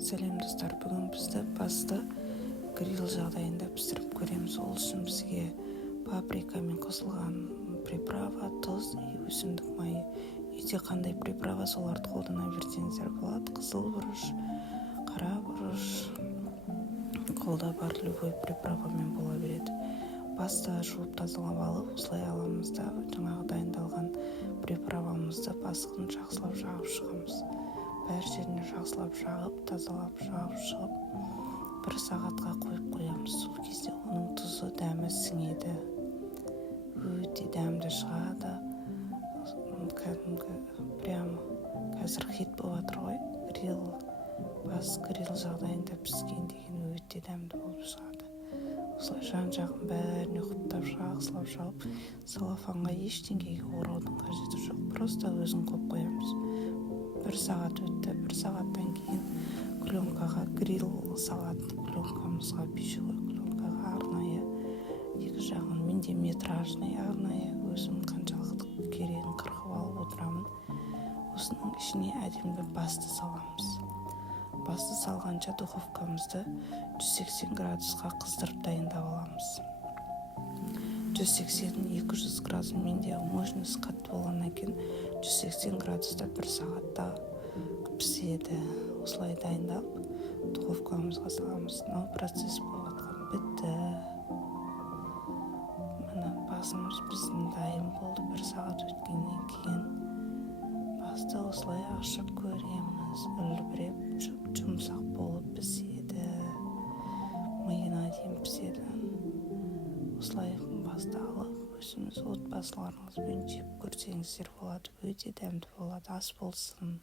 Сәлем достар, бүгін бізді басты гриль жағдайында пісіріп көреміз. Ол үшін бізге паприка мен қосылған приправа, тұз и өсімдік майы. Үйде қандай приправа соларды қолдана берсеңіздер болады. Қызыл бұрыш, қара бұрыш, қолда бар любой приправамен бола береді. Басты жуып тазалап алып, осылай аламыз да жаңағы дайындалған приправамызды басқын жақсылап жағып шығамыз. Бәр жеріне жақсылап жағып, тазалап жағып шығып, 1 сағатқа қойып қоямыз. Сол кезде оның тұзы, дәмі сіңеді. Өте дәмді шығады. Кәдімгі прямо қазір хит болып жатыр ғой. Гриль жағдайында піскен деген өте дәмді болып шығады. Осылай жан-жағын бәріне құптап жақсылап жауып, салафанға ештеңеге ораудың қажеті жоқ. Просто өзін қойып қоямыз. 1 сағат өтті. 1 сағаттан кейін пленкаға, гриль салатын пленкамызға, пищевой пленкаға арнайы, екі жағын менде метражный арнайы, өзім қаншалықты керегін қырқып алып отырамын. Осының ішіне әдемі басты саламыз. Басты салғанша духовкамызды 180 градусқа қыздырып дайындап аламыз. 180-200 градус, менде мощность қатты болғаннан кейін 180 градуста 1 сағатта піседі. Осылай дайындап духовкамызға саламыз. Процесс болып жатқан бітті. Мына басымыз біздің дайын болды. 1 сағат өткеннен кейін басты осылай ашып көреміз. Үлбіреп, жұмсақ болып піседі. Миына дейін піседі. Осылай басты алып, өзіміз отбасыларыңызбен жеп көрсеңіздер болады. Өте дәмді болады. Ас болсын.